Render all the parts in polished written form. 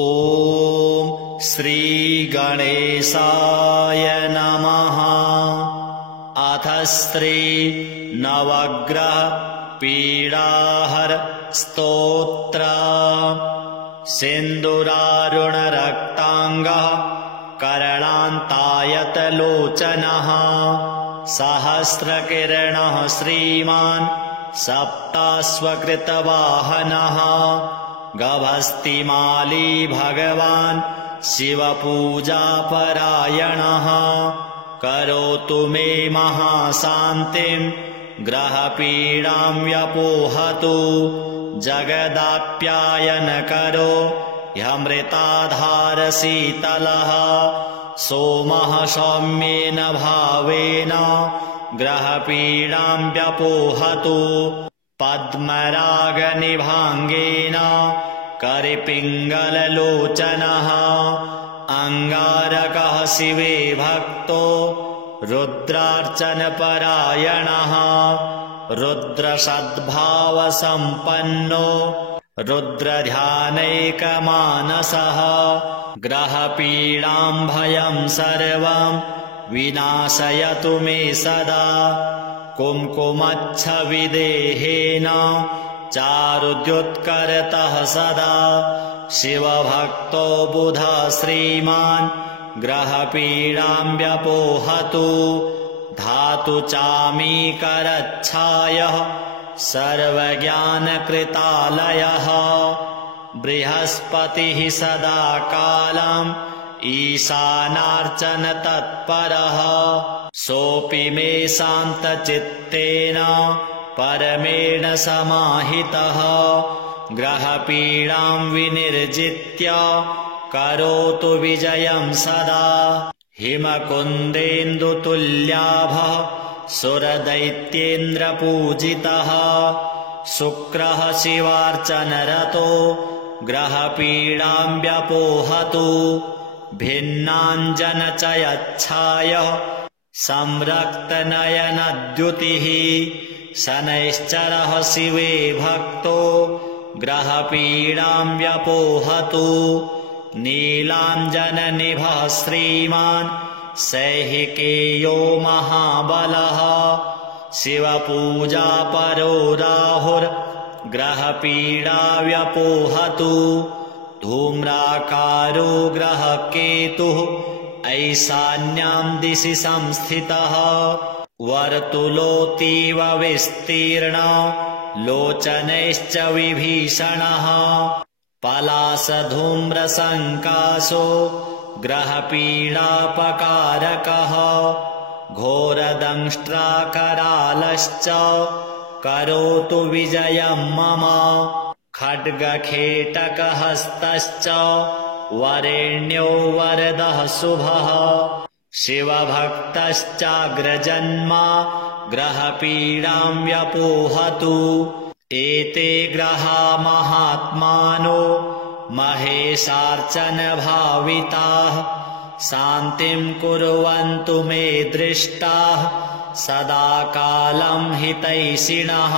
ॐ श्रीगणेशाय नमः। अथ श्री नवग्रह पीडाहर स्तोत्र। सिन्दूरारुणरक्ताङ्गः करणान्तायतलोचनः सहस्रकिरणः श्रीमान् सप्ताश्वकृतवाहनः गभस्तिमाली भगवान् शिवपूजापरायणः करोतु मे महाशान्तिं ग्रहपीडां व्यपोहतु जगदाप्यायनकरो ह्यमृताधारशीतलः सोमः सौम्येन भावेन ग्रहपीडां व्यपोहतु पद्मरागनिभाङ्गेन करिपिङ्गललोचनः अङ्गारकः शिवे भक्तो रुद्रार्चनपरायणः रुद्रसद्भावसम्पन्नो रुद्रध्यानैकमानसः ग्रहपीडां भयं सर्वं विनाशयतु मे सदा कुङ्कुमच्छविदेहेन चारुद्युत्करतः सदा शिवभक्तो बुधः श्रीमान् ग्रहपीडां व्यपोहतु धातु चामीकरच्छायः सर्वज्ञानकृतालयः बृहस्पतिः सदा कालम् ईशानार्चनतत्परः सोऽपि मे शान्तचित्तेन परमेण समाहितः ग्रहपीडां विनिर्जित्य करोतु विजयं सदा हिमकुन्देन्दुतुल्याभः सुरदैत्येन्द्रपूजितः शुक्रः शिवार्चनरतो ग्रहपीडां व्यपोहतु भिन्नाञ्जनचयच्छायः संरक्तनयनद्युतिः शनैश्चरः शिवे भक्तो ग्रहपीडां व्यपोहतु नीलाञ्जननिभः श्रीमान् सैहिकेयो महाबलः शिवपूजापरो राहुर्ग्रहपीडा व्यपोहतु धूम्राकारो ग्रहकेतुः ऐशान्यां दिशि संस्थितः वर्तुलोऽतीव विस्तीर्णो लोचनैश्च विभीषणः पलाशधूम्रसङ्काशो ग्रहपीडापकारकः घोरदंष्ट्राकरालश्च करोतु विजयं मम खड्गखेटकहस्तश्च वरेण्यो वरदः शुभः शिवभक्तश्चाग्रजन्मा ग्रहपीडां व्यपोहतु एते ग्रहा महात्मानो महेशार्चनभाविताः शान्तिं कुर्वन्तु मे दृष्टाः सदा कालं हितैषिणः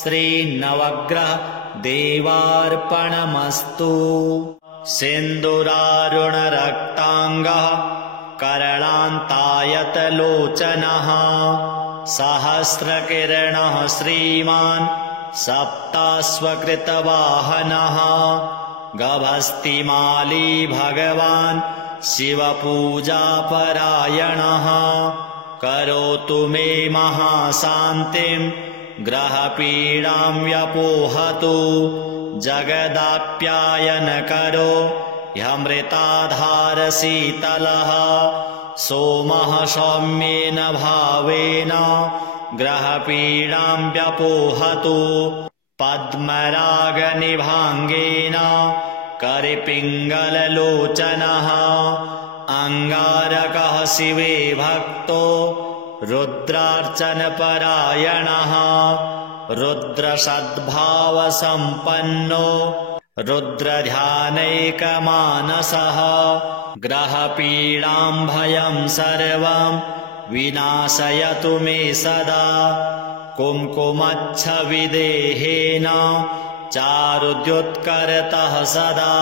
श्रीनवग्रह देवार्पणमस्तु। सिन्दूरारुणरक्ताङ्गः करणान्तायतलोचनः सहस्रकिरणः श्रीमान् सप्ताश्वकृतवाहनः गभस्तिमाली भगवान् शिवपूजापरायणः करोतु मे महाशान्तिं ग्रहपीडां व्यपोहतु जगदाप्यायनकरो ह्यमृताधारशीतलः सोमः सौम्येन भावेन ग्रहपीडां व्यपोहतु पद्मरागनिभाङ्गेन करिपिङ्गललोचनः अङ्गारकः शिवे भक्तो रुद्रार्चनपरायणः रुद्रसद्भावसम्पन्नो रुद्रध्यानैकमानसः ग्रहपीडां भयं सर्वं विनाशयतु मे सदा कुङ्कुमच्छविदेहेन चारुद्युत्करतः सदा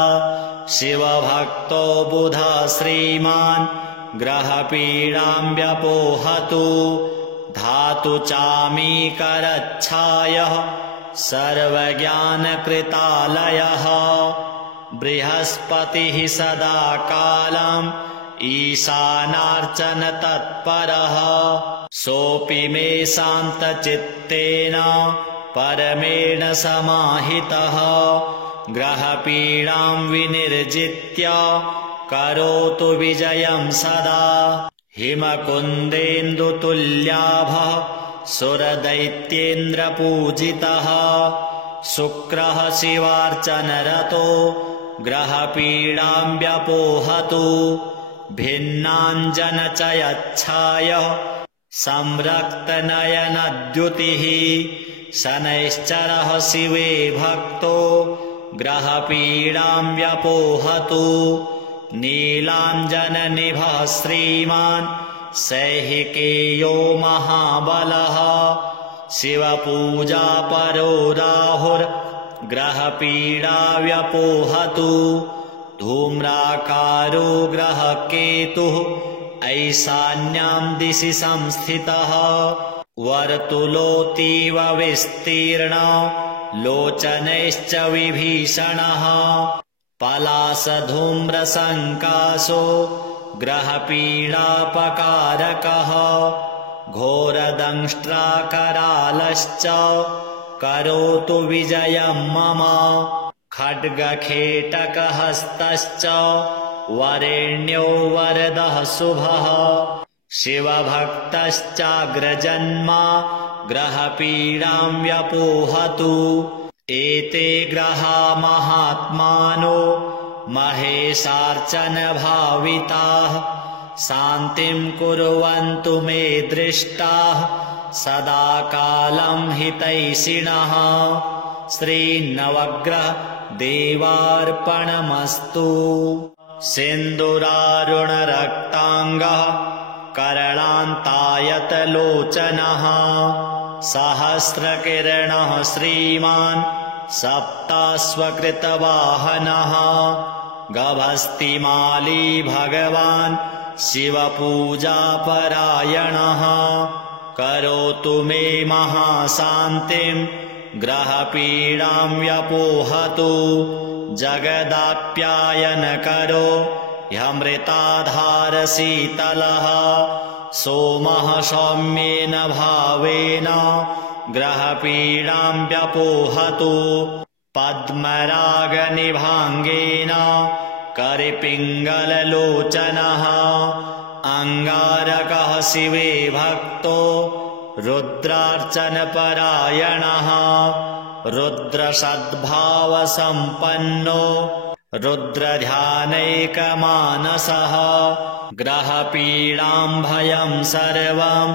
शिवभक्तो बुधः श्रीमान् ग्रहपीडां व्यपोहतु धातु चामीकरच्छायः सर्वज्ञानकृतालयः बृहस्पतिः सदा कालम् ईशानार्चन तत्परः सोऽपि मे शान्तचित्तेन परमेण समाहितः ग्रहपीडां विनिर्जित्य करोतु विजयं सदा हिमकुन्देन्दुतुल्याभः सुरदैत्येन्द्रपूजितः शुक्रः शिवार्चनरतो ग्रहपीडां व्यपोहतु भिन्नाञ्जनचयच्छायः संरक्तनयनद्युतिः शनैश्चरः शिवे भक्तो ग्रहपीडां व्यपोहतु नीलाञ्जननिभः श्रीमान् सैहिकेयो महाबलः शिवपूजापरो राहुर्ग्रहपीडा व्यपोहतु धूम्राकारो ग्रहकेतुः ऐशान्यां दिशि संस्थितः वर्तुलोऽतीव विस्तीर्णो लोचनैश्च विभीषणः पलासधूम्रसङ्काशो ग्रहपीडापकारकः घोरदंष्ट्राकरालश्च करोतु विजयं मम खड्गखेटकहस्तश्च वरेण्यो वरदः शुभः शिवभक्तश्चाग्रजन्मा ग्रहपीडां व्यपोहतु एते ग्रहा महात्मानो महेशार्चनभाविताः शान्तिं कुर्वन्तु मे दृष्टाः सदा कालं हितैषिणः श्रीनवग्रह देवार्पणमस्तु सिन्दूरारुणरक्ताङ्गः करणान्तायतलोचनः सहस्रकिरणः श्रीमान् सप्ताश्वकृतवाहनः गभस्तिमाली भगवान् शिवपूजापरायणः करोतु मे महाशान्तिं ग्रहपीडां व्यपोहतु जगदाप्यायनकरो ह्यमृताधारशीतलः सोमः सौम्येन भावेन ग्रहपीडां व्यपोहतु पद्मरागनिभाङ्गेन करिपिङ्गललोचनः अङ्गारकः शिवे भक्तो रुद्रार्चनपरायणः रुद्रसद्भावसम्पन्नो रुद्रध्यानैकमानसः ग्रहपीडां भयं सर्वं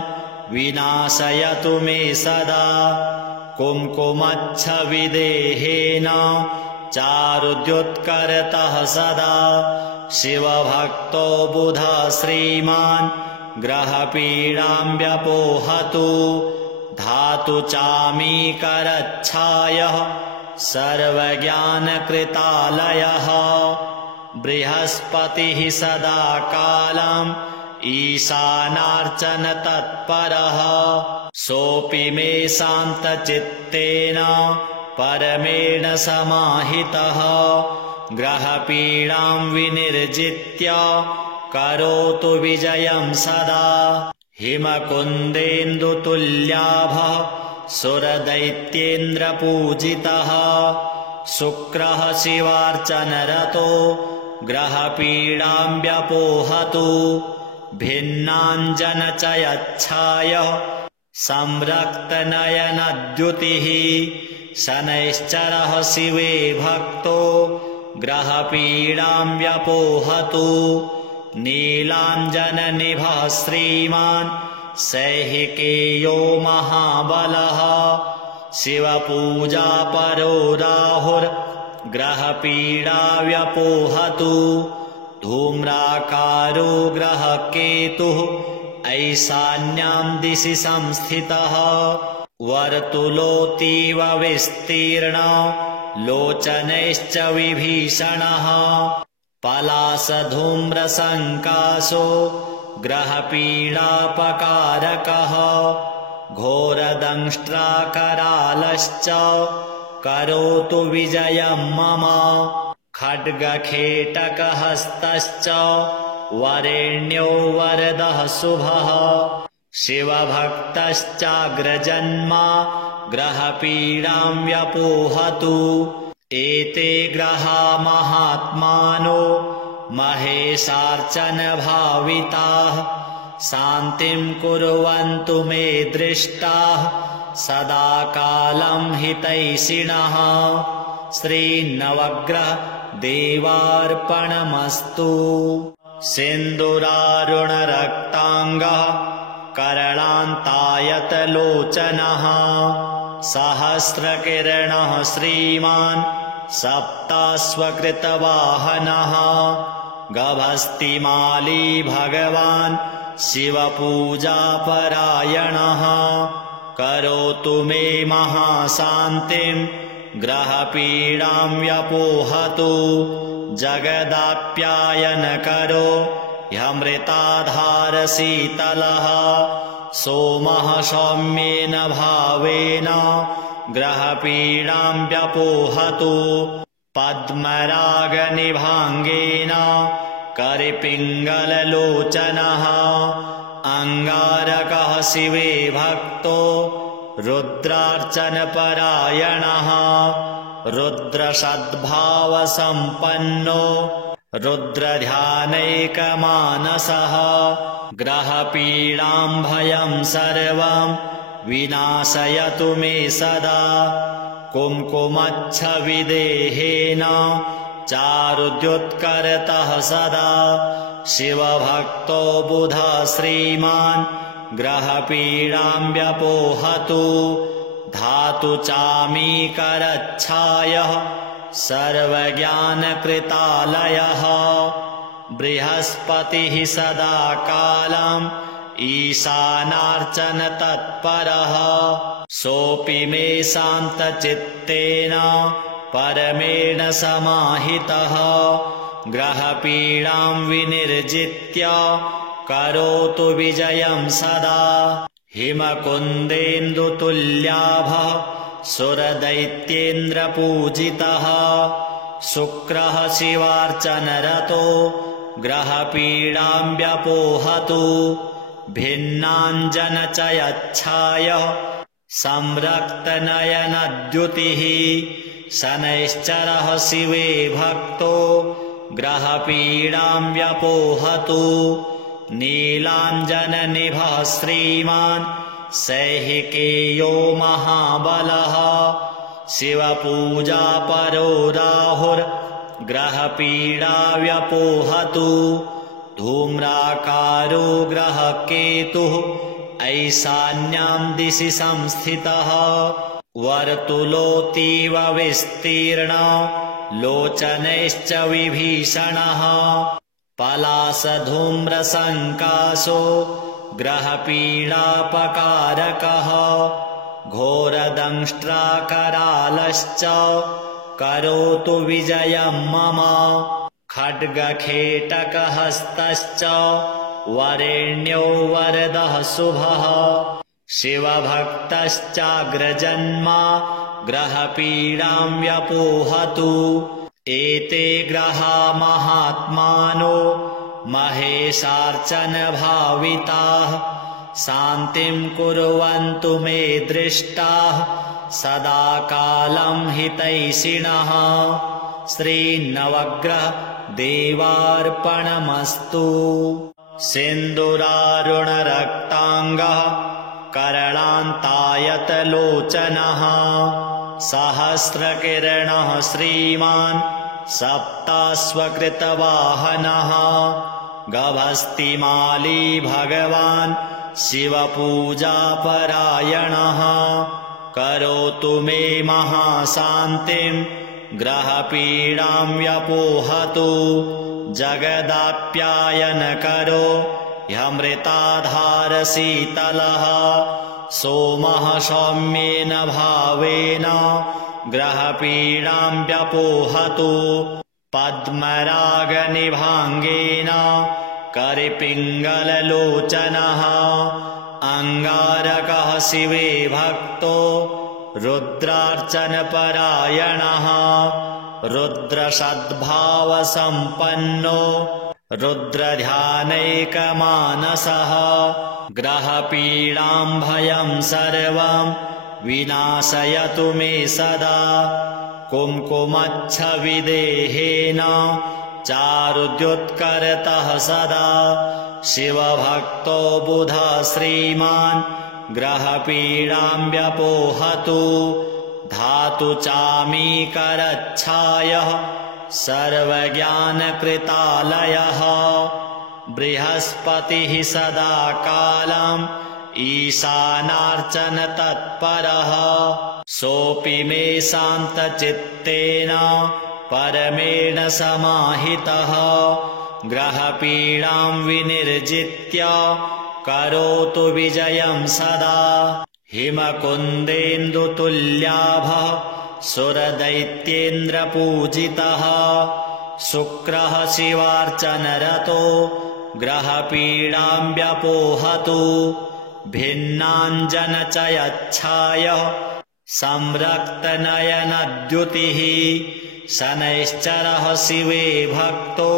विनाशयतु मे सदा कुङ्कुमच्छविदेहेन चारुद्युत्करतः सदा शिवभक्तो बुधः श्रीमान् ग्रहपीडां व्यपोहतु धातु चामीकरच्छायः सर्वज्ञानकृतालयः बृहस्पतिः सदा कालम् ईशानार्चन तत्परः सोऽपि मे शान्तचित्तेन परमेण समाहितः ग्रहपीडां विनिर्जित्य करोतु विजयं सदा हिमकुन्देन्दुतुल्याभः सुरदैत्येन्द्रपूजितः शुक्रः शिवार्चनरतो ग्रहपीडां व्यपोहतु भिन्नाञ्जनचयच्छायः संरक्तनयनद्युतिः शनैश्चरः शिवे भक्तो ग्रहपीडां व्यपोहतु नीलाञ्जननिभः श्रीमान् सैहिकेयो महाबलः शिवपूजापरो राहुर्ग्रहपीडा व्यपोहतु धूम्राकारो ग्रहकेतुः ऐशान्यां दिशि संस्थितः वर्तुलोऽतीव विस्तीर्णो लोचनैश्च विभीषणः पलासधूम्रसङ्कासो ग्रहपीडापकारकः घोरदंष्ट्राकरालश्च करोतु विजयं मम खड्गखेटकहस्तश्च वरेण्यो वरदः शुभः शिवभक्तश्चाग्रजन्मा ग्रहपीडां व्यपोहतु एते ग्रहा महात्मानो महेशार्चनभाविताः शान्तिं कुर्वन्तु मे दृष्टाः सदा कालं हितैषिणः श्रीनवग्रह देवार्पणमस्तु सिन्दूरारुणरक्ताङ्गः करणान्तायतलोचनः सहस्रकिरणः श्रीमान् सप्ताश्वकृतवाहनः गभस्तिमाली भगवान् शिवपूजापरायणः करोतु मे महाशान्तिं ग्रहपीडां व्यपोहतु जगदाप्यायनकरो ह्यमृताधारशीतलः सोमः सौम्येन भावेन ग्रहपीडां व्यपोहतु पद्मरागनिभाङ्गेन करिपिङ्गललोचनः अङ्गारकः शिवे भक्तो रुद्रार्चनपरायणः रुद्रसद्भावसम्पन्नो रुद्रध्यानैकमानसः ग्रहपीडां भयं सर्वं विनाशयतु मे सदा कुङ्कुमच्छविदेहेन चारुद्युत्करतः सदा शिवभक्तो बुधः श्रीमान् ग्रहपीडां व्यपोहतु धातु चामीकरच्छायः सर्वज्ञानकृतालयः बृहस्पतिः सदा कालम् ईशानार्चनतत्परः सोऽपि मे शान्तचित्तेन परमेण समाहितः ग्रहपीडां विनिर्जित्य करोतु विजयं सदा हिमकुन्देन्दुतुल्याभः सुरदैत्येन्द्रपूजितः शुक्रः शिवार्चनरतो ग्रहपीडां व्यपोहतु भिन्नाञ्जनचयच्छायः संरक्तनयनद्युतिः शनैश्चरः शिवे भक्तो ग्रहपीडां व्यपोहतु नीलाञ्जननिभः श्रीमान् सैहिकेयो महाबलः शिवपूजापरो राहुर्ग्रहपीडा व्यपोहतु धूम्राकारो ग्रहकेतुः ऐशान्यां दिशि संस्थितः वर्तुलोऽतीव विस्तीर्णो लोचनैश्च विभीषणः पलासधूम्रसङ्कासो ग्रहपीडापकारकः घोरदंष्ट्राकरालश्च करोतु विजयं मम खड्गखेटकहस्तश्च वरेण्यो वरदः शुभः शिवभक्तश्चाग्रजन्मा ग्रहपीडां व्यपोहतु एते ग्रहा महात्मानो महेशार्चनभाविताः शान्तिं कुर्वन्तु मे दृष्टाः सदा कालं हितैषिणः श्रीनवग्रह देवार्पणमस्तु सिन्दूरारुणरक्ताङ्गः करणान्तायतलोचनः सहस्रकिरणः श्रीमान् सप्ताश्वकृतवाहनः गभस्तिमाली भगवान् शिवपूजापरायणः करोतु मे महाशान्तिं ग्रहपीडां व्यपोहतु जगदाप्यायनकरो ह्यमृताधारशीतलः सोमः सौम्येन भावेन ग्रहपीडां व्यपोहतु पद्मरागनिभाङ्गेन करिपिङ्गललोचनः अङ्गारकः शिवे भक्तो रुद्रार्चनपरायणः रुद्रसद्भावसम्पन्नो रुद्रध्यानैकमानसः ग्रहपीडां भयं सर्वं विनाशयतु मे सदा कुङ्कुमच्छविदेहेन चारुद्युत्करतः सदा शिवभक्तो बुधः श्रीमान् ग्रहपीडां व्यपोहतु धातु चामीकरच्छायः सर्वज्ञानकृतालयः बृहस्पतिः सदा कालम् ईशानार्चन तत्परः सोऽपि मे शान्तचित्तेन परमेण समाहितः ग्रहपीडां विनिर्जित्य करोतु विजयं सदा हिमकुन्देन्दुतुल्याभः सुरदैत्येन्द्रपूजितः शुक्रः शिवार्चनरतो ग्रहपीडां व्यपोहतु भिन्नाञ्जनचयच्छायः संरक्तनयनद्युतिः शनैश्चरः शिवे भक्तो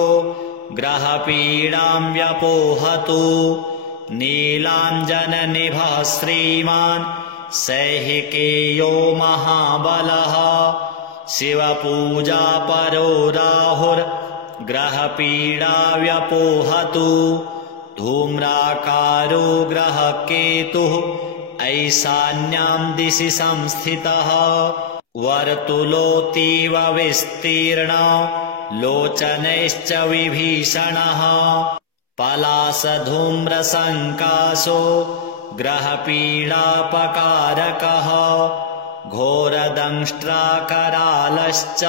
ग्रहपीडां व्यपोहतु नीलाञ्जननिभः श्रीमान् सैहिकेयो महाबलः शिवपूजापरो राहुर्ग्रहपीडा व्यपोहतु धूम्राकारो ग्रहकेतुः ऐशान्यां दिशि संस्थितः वर्तुलोऽतीव विस्तीर्णो लोचनैश्च विभीषणः पलासधूम्रसङ्काशो ग्रहपीडापकारकः घोरदंष्ट्राकरालश्च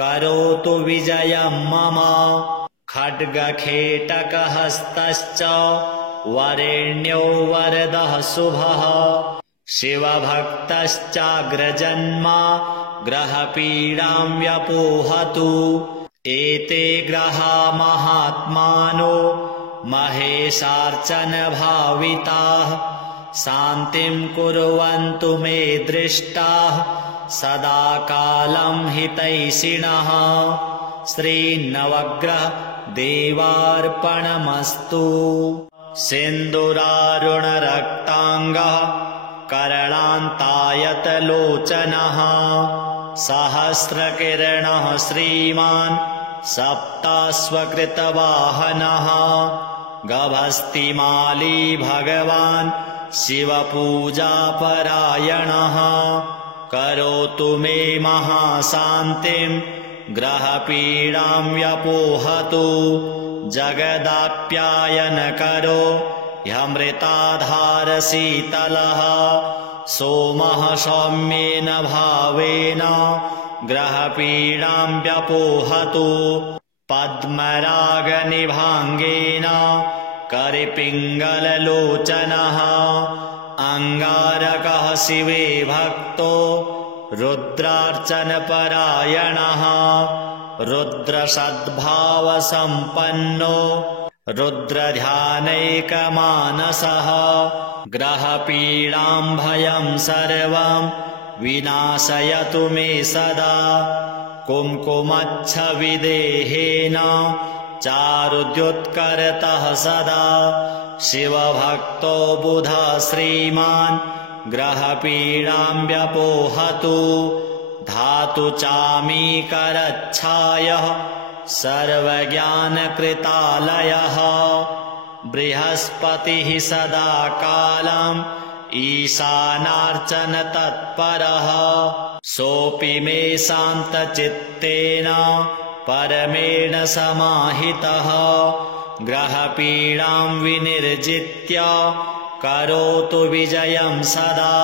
करोतु विजयं मम खड्गखेटकहस्तश्च वरेण्यो वरदः शुभः शिवभक्तश्चाग्रजन्मा ग्रहपीडां व्यपोहतु एते ग्रहा महात्मानो महेशार्चनभाविताः शान्तिं कुर्वन्तु मे दृष्टाः सदा कालं हितैषिणः श्रीनवग्रह देवार्पणमस्तु सिन्दूरारुणरक्ताङ्गः करणान्तायतलोचनः सहस्रकिरणः श्रीमान् सप्ताश्वकृतवाहनः गभस्तिमाली भगवान् शिवपूजापरायणः करोतु मे महाशान्तिं ग्रहपीडां व्यपोहतु जगदाप्यायनकरो ह्यमृताधारशीतलः सोमः सौम्येन भावेन ग्रहपीडां व्यपोहतु पद्मरागनिभाङ्गेन करिपिङ्गललोचनः अङ्गारकः शिवे भक्तो रुद्रार्चनपरायणः रुद्रसद्भावसम्पन्नो रुद्रध्यानैकमानसः ग्रहपीडां भयं सर्वं विनाशयतु मे सदा कुङ्कुमच्छविदेहेन चारुद्युत्करतः सदा शिवभक्तो बुधः श्रीमान् ग्रहपीडां व्यपोहतु धातु चामीकरच्छायः सर्वज्ञानकृतालयः बृहस्पतिः सदा कालम् ईशानार्चन तत्परः सोऽपि मे शान्तचित्तेन परमेण समाहितः ग्रहपीडां विनिर्जित्य करोतु विजयं सदा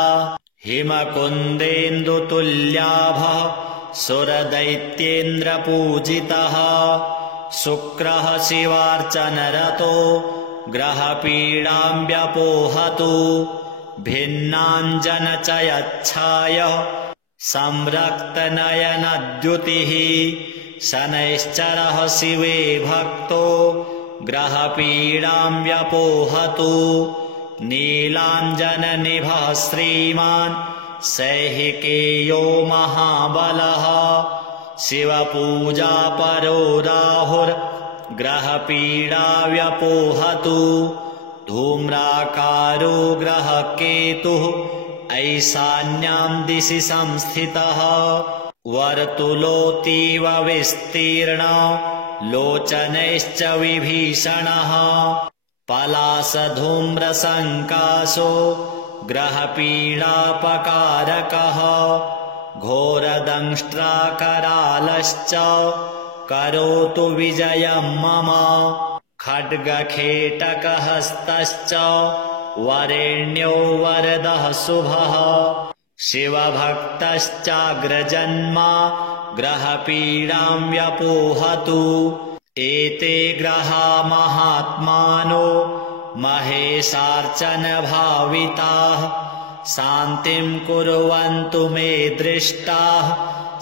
हिमकुन्देन्दुतुल्याभः सुरदैत्येन्द्रपूजितः शुक्रः शिवार्चनरतो ग्रहपीडां व्यपोहतु भिन्नाञ्जनचयच्छायः संरक्तनयनद्युतिः शनैश्चरः शिवे भक्तो ग्रहपीडां व्यपोहतु नीलाञ्जननिभः श्रीमान् सैहिकेयो महाबलः शिवपूजापरो राहुर्ग्रहपीडा व्यपोहतु धूम्राकारो ग्रहकेतुः ऐशान्यां दिशि संस्थितः वर्तुलोऽतीव विस्तीर्ण लोचनैश्च विभीषणः पलाशधूम्रसङ्काशो ग्रहपीडापकारकः घोरदंष्ट्राकरालश्च करोतु विजयं मम खड्गखेटकहस्तश्च वरेण्यो वरदः शुभः शिवभक्तश्चाग्रजन्मा ग्रहपीडां व्यपोहतु एते ग्रहा महात्मानो महेशार्चनभाविताः शान्तिं कुर्वन्तु मे दृष्टाः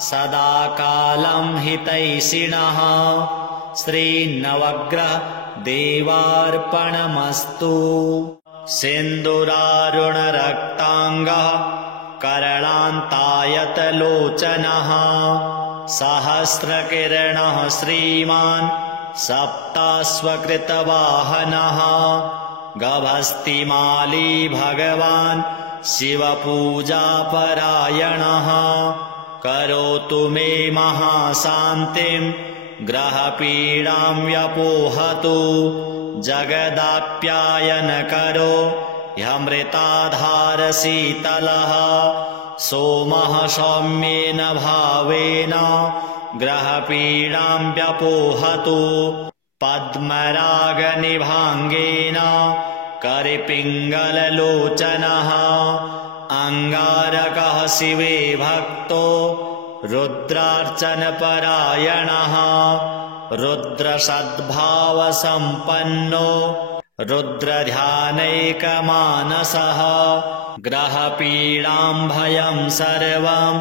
सदा कालं हितैषिणः श्रीनवग्रह देवार्पणमस्तु सिन्दूरारुणरक्ताङ्गः करणान्तायतलोचनः सहस्रकिरणः श्रीमान् सप्ताश्वकृतवाहनः गभस्तिमाली भगवान् शिवपूजापरायणः करोतु मे महाशान्तिं ग्रहपीडां व्यपोहतु जगदाप्यायनकरो ह्यमृताधारशीतलः सोमः सौम्येन भावेन ग्रहपीडां व्यपोहतु पद्मरागनिभाङ्गेन करिपिङ्गललोचनः अङ्गारकः शिवे भक्तो रुद्रार्चनपरायणः रुद्रसद्भावसम्पन्नो रुद्रध्यानैकमानसः ग्रहपीडां भयं सर्वं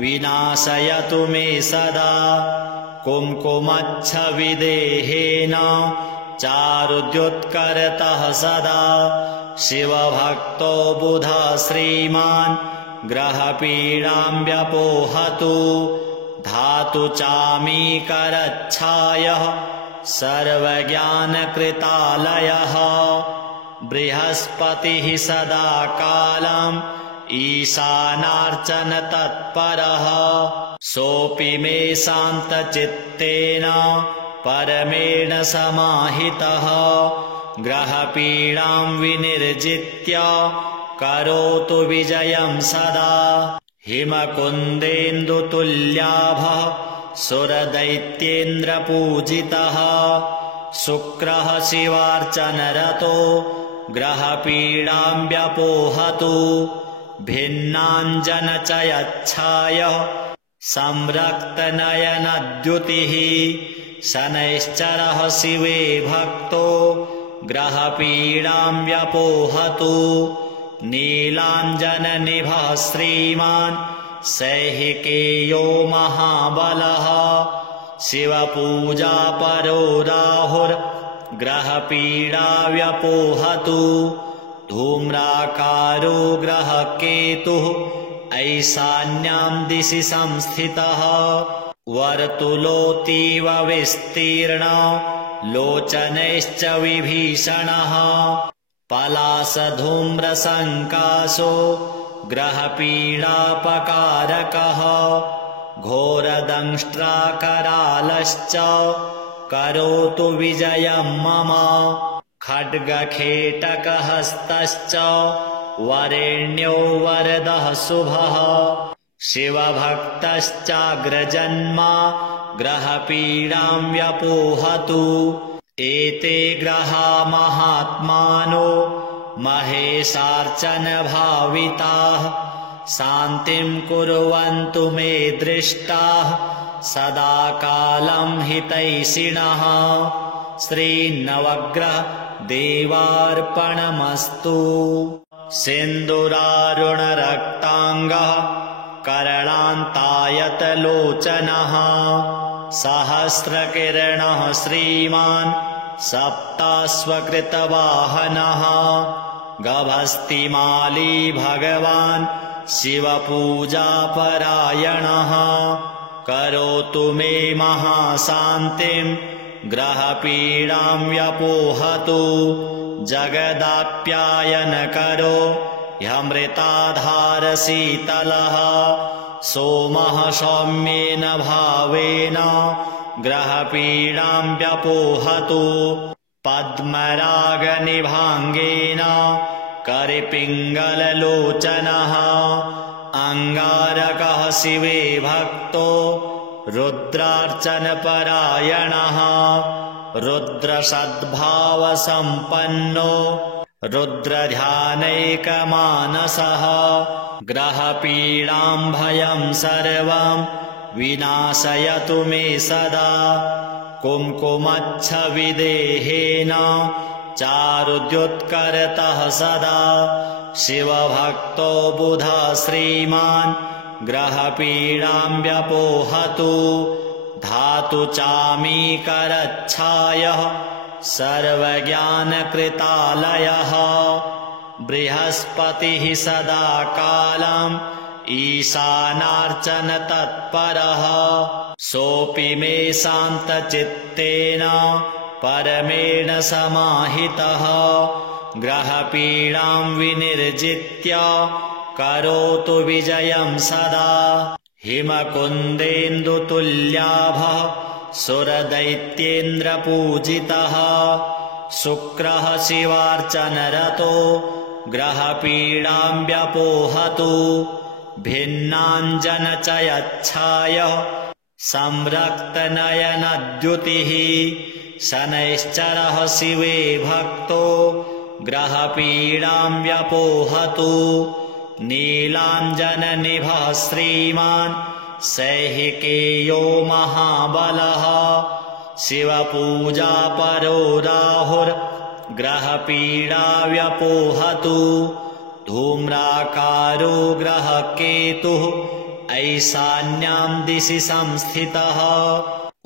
विनाशयतु मे सदा कुङ्कुमच्छविदेहेन चारुद्युत्करतः सदा शिवभक्तो बुधा श्रीमान् ग्रहपीडां व्यपोहतु धातु चामीकरच्छायः सर्वज्ञानकृतालयः बृहस्पतिः सदा कालम् ईशानार्चनतत्परः सोऽपि मे शान्तचित्तेन परमेण समाहितः ग्रहपीडां विनिर्जित्य करोतु विजयं सदा हिमकुन्देन्दुतुल्याभः सुरदैत्येन्द्रपूजितः शुक्रः शिवार्चनरतो ग्रहपीडां व्यपोहतु भिन्नाञ्जनचयच्छायः संरक्तनयनद्युतिः शनैश्चरः शिवे भक्तो ग्रहपीडां व्यपोहतु नीलाञ्जननिभः श्रीमान् सैहिकेयो महाबलः शिवपूजापरो राहुर्ग्रहपीडा व्यपोहतु धूम्राकारो ग्रहकेतुः ऐशान्यां दिशि संस्थितः वर्तुलोऽतीव विस्तीर्ण लोचनैश्च विभीषणः पलाशधूम्रसङ्काशो ग्रहपीडापकारकः घोरदंष्ट्राकरालश्च करोतु विजयं मम खड्गखेटकहस्तश्च वरेण्यो वरदः शुभः शिवभक्तश्चाग्रजन्मा ग्रहपीडां व्यपोहतु एते ग्रहा महात्मानो महेशार्चनभाविताः शान्तिं कुर्वन्तु मे दृष्टाः सदा कालं हितैषिणः श्रीनवग्रह देवार्पणमस्तु सिन्दूरारुणरक्ताङ्गः करणान्तायतलोचनः सहस्रकिरणः श्रीमान् सप्ताश्वकृतवाहनः गभस्तिमाली भगवान् शिवपूजापरायणः करोतु मे महाशान्तिं ग्रहपीडां व्यपोहतु जगदाप्यायनकरो ह्यमृताधारशीतलः सोमः सौम्येन भावेन ग्रहपीडां व्यपोहतु पद्मरागनिभाङ्गेन करिपिङ्गललोचनः अङ्गारकः शिवे भक्तो रुद्रार्चनपरायणः रुद्रसद्भावसम्पन्नो रुद्रध्यानैकमानसः ग्रहपीडां भयं सर्वं विनाशयतु मे सदा कुङ्कुमच्छविदेहेन चारुद्युत्करतः सदा शिवभक्तो बुधः श्रीमान् ग्रहपीडां व्यपोहतु धातु चामीकरच्छायः सर्वज्ञानकृतालयः बृहस्पतिः सदा कालम् ईशानार्चनतत्परः सोऽपि मे शान्तचित्तेन परमेण समाहितः ग्रहपीडां विनिर्जित्य करोतु विजयं सदा हिमकुन्देन्दुतुल्याभः सुरदैत्येन्द्रपूजितः शुक्रः शिवार्चनरतो ग्रहपीडां व्यपोहतु भिन्नाञ्जनचयच्छायः संरक्तनयनद्युतिः शनैश्चरः शिवे भक्तो ग्रहपीडां व्यपोहतु नीलाञ्जननिभः श्रीमान् सैहिकेयो महाबलः शिवपूजापरो राहुर्ग्रहपीडा व्यपोहतु धूम्राकारो ग्रहकेतुः ऐशान्यां दिशि संस्थितः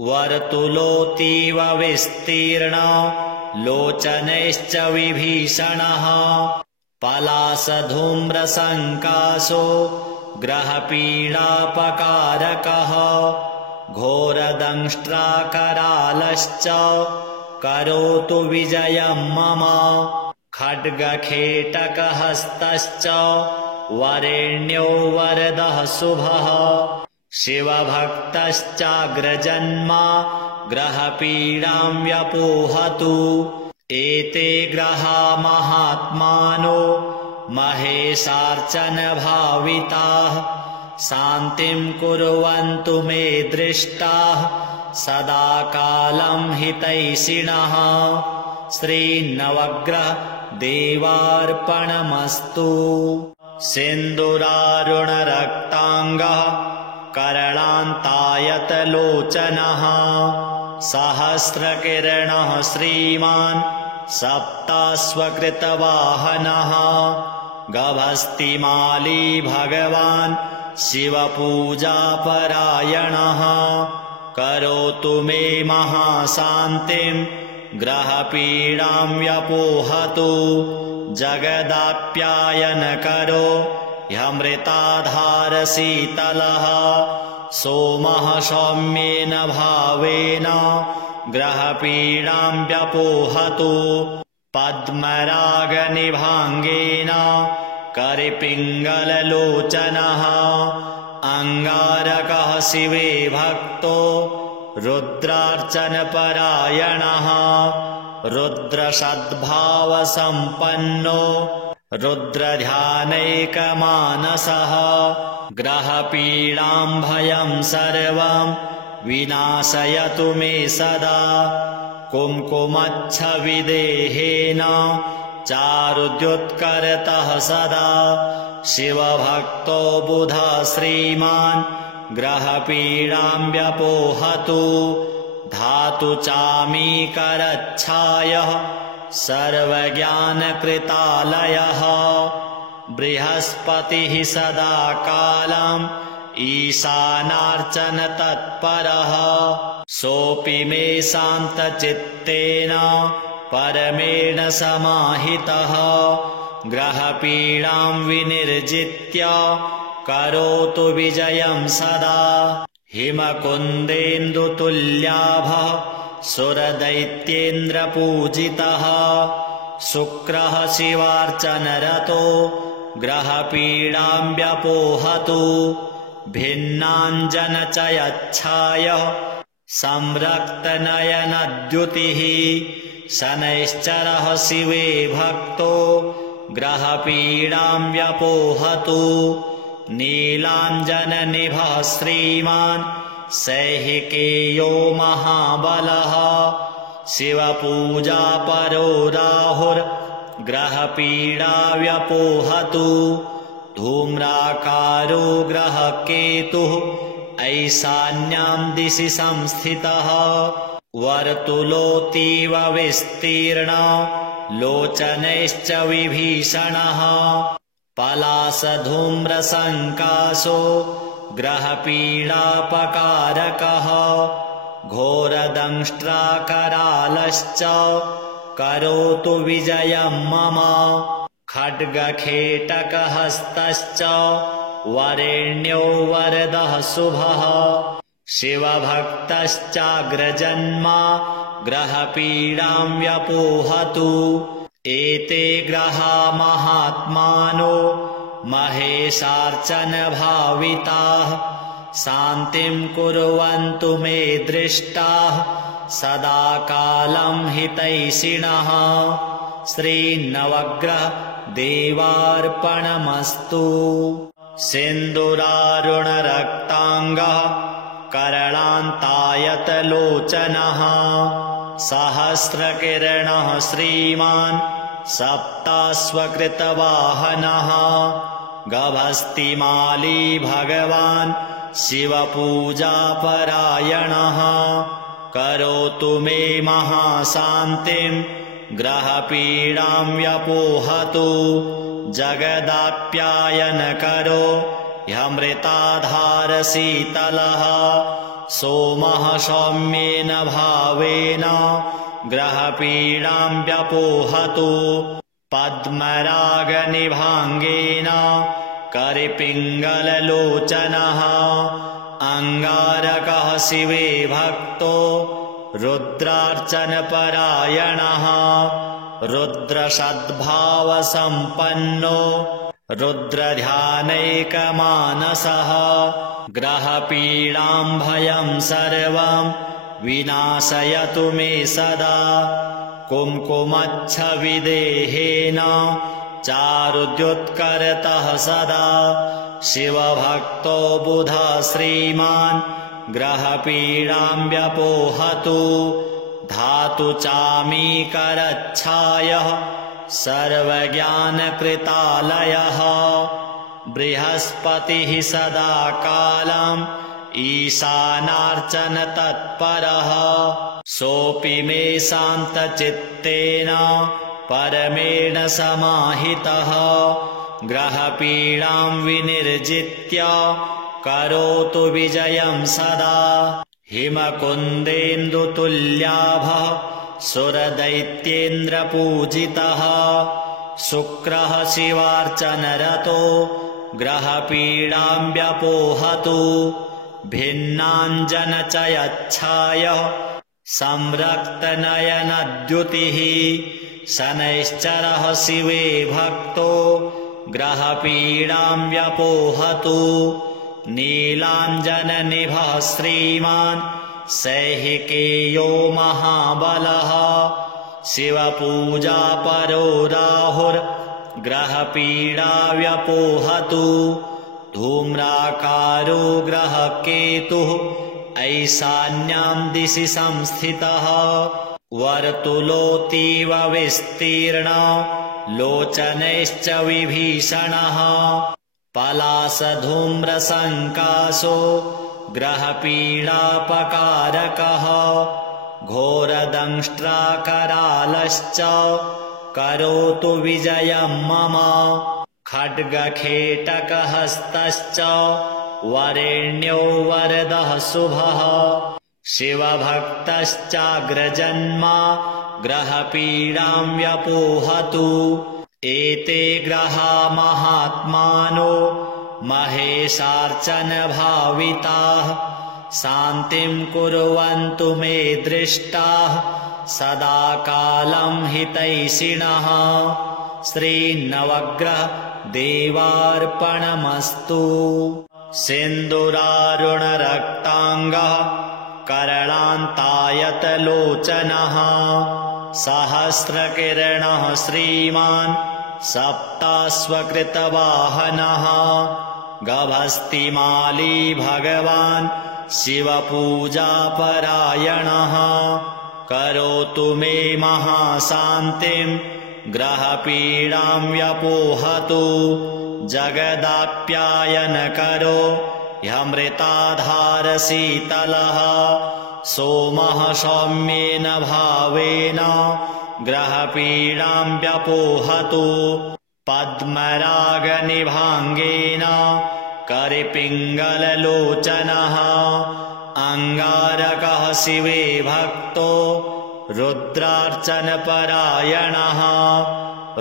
वर्तुलोऽतीव विस्तीर्णो लोचनैश्च विभीषणः पलासधूम्रसङ्काशो ग्रहपीडापकारकः घोरदंष्ट्राकरालश्च करोतु विजयं मम खड्गखेटकहस्तश्च वरेण्यो वरदः शुभः शिवभक्तश्चाग्रजन्मा ग्रहपीडां व्यपोहतु एते ग्रहा महात्मानो महेशार्चनभाविताः शान्तिं कुर्वन्तु मे दृष्टाः सदा कालं हितैषिणः श्रीनवग्रह देवार्पणमस्तु सिन्दूरारुणरक्ताङ्गः करणान्तायतलोचनः सहस्रकिरणः श्रीमान् सप्ताश्वकृतवाहनः गभस्तिमाली भगवान् शिवपूजापरायणः करोतु मे महाशान्तिं ग्रहपीडां व्यपोहतु जगदाप्यायनकरो ह्यमृताधारशीतलः सोमः सौम्येन भावेन ग्रहपीडां व्यपोहतु पद्मरागनिभाङ्गेन करिपिङ्गललोचनः अङ्गारकः शिवे भक्तो रुद्रार्चनपरायणः रुद्रसद्भावसम्पन्नो रुद्रध्यानैकमानसः ग्रहपीडां भयं सर्वं विनाशयतु मे सदा कुङ्कुमच्छविदेहेन चारुद्युत्करतः सदा शिवभक्तो बुधः श्रीमान् ग्रहपीडां व्यपोहतु धातु चामीकरच्छायः सर्वज्ञानकृतालयः। 「 बृहस्पतिः सदा कालम् ईशानार्चनतत्परः सोमः सौम्येन भावेन ग्रहपीडां व्यपोहतु भिन्नाञ्जनचयच्छायः संरक्तनयनद्युतिः शनैश्चरः शिवे भक्तो ग्रहपीडां व्यपोहतु नीलाञ्जननिभः श्रीमान् ग्रहपीडां व्यपोहतु धूम्राकारो ग्रहकेतुः ऐशान्यां दिशि संस्थितः वर्तुलोऽतीव विस्तीर्णो लोचनैश्च विभीषणः पलासधूम्रसङ्काशो ग्रहपीडापकारकः घोरदंष्ट्राकरालश्च करोतु विजयं मम खड्गखेटकहस्तश्च वरेण्यो वरदः शुभः शिवभक्तश्चाग्रजन्मा ग्रहपीडां व्यपोहतु एते ग्रहा महात्मानो महेशार्चनभाविताः शान्तिं कुर्वन्तु मे दृष्टाः सदा कालं हितैषिणः श्रीनवग्रह देवार्पणमस्तु सिन्दूरारुणरक्ताङ्गः करणान्तायतलोचनः सहस्रकिरणः श्रीमान् सप्ताश्वकृतवाहनः गभस्तिमाली भगवान् शिवपूजापरायणः करोतु मे महाशान्तिं ग्रहपीडां व्यपोहतु जगदाप्यायनकरो ह्यमृताधारशीतलः सोमः सौम्येन भावेन ग्रहपीडां व्यपोहतु नीलाञ्जननिभः श्रीमान् ईशानार्चन तत्परः सोऽपि मे शान्तचित्तेन परमेण समाहितः ग्रहपीडां विनिर्जित्य करोतु विजयं सदा हिमकुन्देन्दुतुल्याभः सुरदैत्येन्द्रपूजितः शुक्रः शिवार्चनरतो ग्रहपीडां व्यपोहतु भिन्नाञ्जनचयच्छायः संरक्तनयनद्युतिः शनैश्चरः शिवे भक्तो ग्रहपीडां व्यपोहतु नीलाञ्जननिभः श्रीमान् सैहिकेयो महाबलः शिवपूजापरो राहुर्ग्रहपीडा व्यपोहतु धूम्राकारो ग्रहकेतुः ऐशान्यां दिशि संस्थितः वर्तुलोऽतीव विस्तीर्ण लोचनैश्च विभीषणः पलासधूम्रसङ्काशो ग्रहपीडापकारकः घोरदंष्ट्राकरालश्च करोतु विजयं मम खड्गखेटकहस्तश्च वरेण्यो वरदः शुभः शिवभक्तश्चाग्रजन्मा ग्रहपीडां व्यपोहतु एते ग्रहा महात्मानो महेशार्चन भाविताः शान्तिं कुर्वन्तु मे दृष्टाः सदा कालं हितैषिणः श्रीनवग्रह देवार्पणमस्तु सिन्दूरारुणरक्ताङ्गः करणान्तायतलोचनः सहस्रकिरणः श्रीमान् सप्ताश्वकृतवाहनः गभस्तिमाली भगवान् शिवपूजापरायणः करोतु मे महाशान्तिं ग्रहपीडां व्यपोहतु जगदाप्यायनकरो ह्यमृताधारशीतलः सोमः सौम्येन भावेन ग्रहपीडां व्यपोहतु पद्मरागनिभाङ्गेन करिपिङ्गललोचनः अङ्गारकः शिवे भक्तो रुद्रार्चनपरायणः रुद्रसद्भावसम्पन्नो रुद्रध्यानैकमानसः ग्रहपीडां भयं सर्वं विनाशयतु मे सदा कुङ्कुमच्छविदेहेन चारुद्युत्करतः सदा शिवभक्तो बुधः श्रीमान् ग्रहपीडां व्यपोहतु धातु चामीकरच्छायः सर्वज्ञानकृतालयः बृहस्पतिः सदा कालम् ईशानार्चन तत्परः सोऽपि मे शान्तचित्तेन परमेण समाहितः ग्रहपीडां विनिर्जित्य करोतु विजयं सदा हिमकुन्देन्दुतुल्याभः सुरदैत्येन्द्रपूजितः शुक्रः शिवार्चनरतो ग्रहपीडां व्यपोहतु भिन्नाञ्जनचयच्छायः संरक्तनयनद्युतिः शनैश्चरः शिवे भक्तो ग्रहपीडां व्यपोहतु नीलाञ्जननिभः श्रीमान् सैहिकेयो महाबलः शिवपूजापरो राहुर्ग्रहपीडा व्यपोहतु धूम्राकारो ग्रहकेतुः ऐशान्यां दिशि संस्थितः वर्तुलोऽतीव विस्तीर्ण लोचनैश्च विभीषणः पलासधूम्रसङ्काशो ग्रहपीडापकारकः घोरदंष्ट्राकरालश्च करोतु विजयं मम खड्गखेटकहस्तश्च वरेण्यो वरदः शुभः शिवभक्तश्चाग्रजन्मा ग्रहपीडां व्यपोहतु एते ग्रहा महात्मानो महेशार्चनभाविताः शान्तिं कुर्वन्तु मे दृष्टाः सदा कालं हितैषिणः श्रीनवग्रह देवार्पणमस्तु सिन्दूरारुणरक्ताङ्गः करणान्तायतलोचनः सहस्रकिरणः श्रीमान् सप्ताश्वकृतवाहनः गभस्तिमाली भगवान् शिवपूजापरायणः करोतु मे महाशान्तिं ग्रहपीडां व्यपोहतु जगदाप्यायनकरो ह्यमृताधारशीतलः सोमः सौम्येन भावेन ग्रहपीडां व्यपोहतु पद्मरागनिभाङ्गेन करिपिङ्गललोचनः अङ्गारकः शिवे भक्तो रुद्रार्चनपरायणः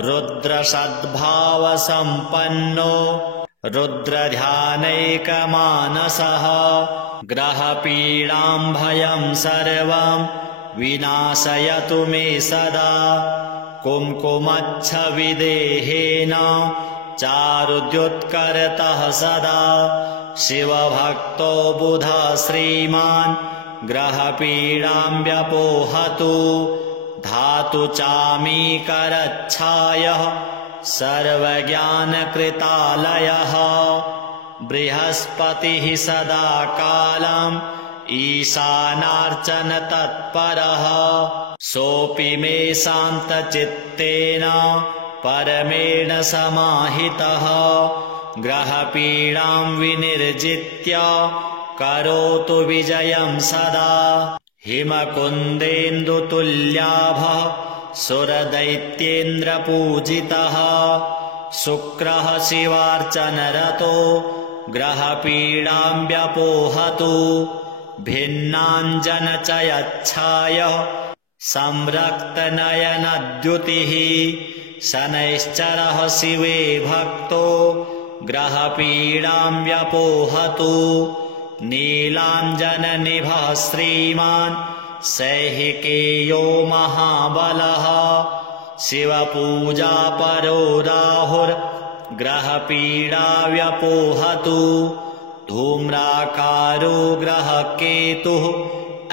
रुद्रसद्भावसम्पन्नो रुद्रध्यानैकमानसः ग्रहपीडां भयं सर्वं विनाशयतु मे सदा कुङ्कुमच्छविदेहेन चारुद्युत्करतः सदा शिवभक्तो बुधः श्रीमान् ग्रहपीडां व्यपोहतु धातु चामीकरच्छायः सर्वज्ञानकृतालयः बृहस्पतिः सदा कालम् ईशानार्चनतत्परः सोऽपि मे शान्तचित्तेन परमेण समाहितः ग्रहपीडां विनिर्जित्य करोतु विजयं सदा हिमकुन्देन्दुतुल्याभः सुरदैत्येन्द्रपूजितः शुक्रः शिवार्चनरतो ग्रहपीडां व्यपोहतु भिन्नाञ्जनचयच्छायः संरक्तनयनद्युतिः शनैश्चरः शिवे भक्तो ग्रहपीडां व्यपोहतु नीलाञ्जननिभः श्रीमान् सैहिकेयो महाबलः शिवपूजापरो राहुर्ग्रहपीडा व्यपोहतु धूम्राकारो ग्रहकेतुः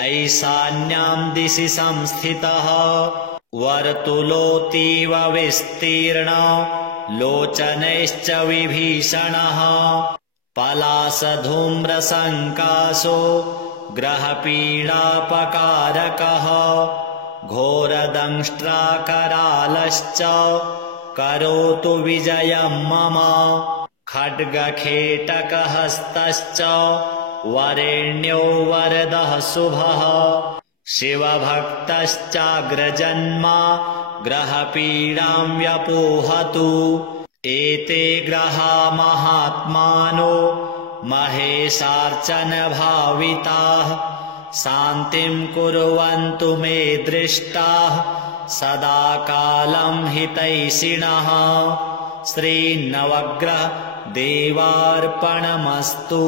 ऐशान्यां दिशि संस्थितः वर्तुलोऽतीव विस्तीर्ण लोचनैश्च विभीषणः पलाशधूम्रसङ्काशो ग्रहपीडापकारकः घोरदंष्ट्राकरालश्च करोतु विजयं मम खड्गखेटकहस्तश्च वरेण्यो वरदः शुभः शिवभक्तश्चाग्रजन्मा ग्रहपीडां व्यपोहतु एते ग्रहा महात्मानो महेशार्चनभाविताः शान्तिं कुर्वन्तु मे दृष्टाः सदा कालं हितैषिणः श्रीनवग्रह देवार्पणमस्तु।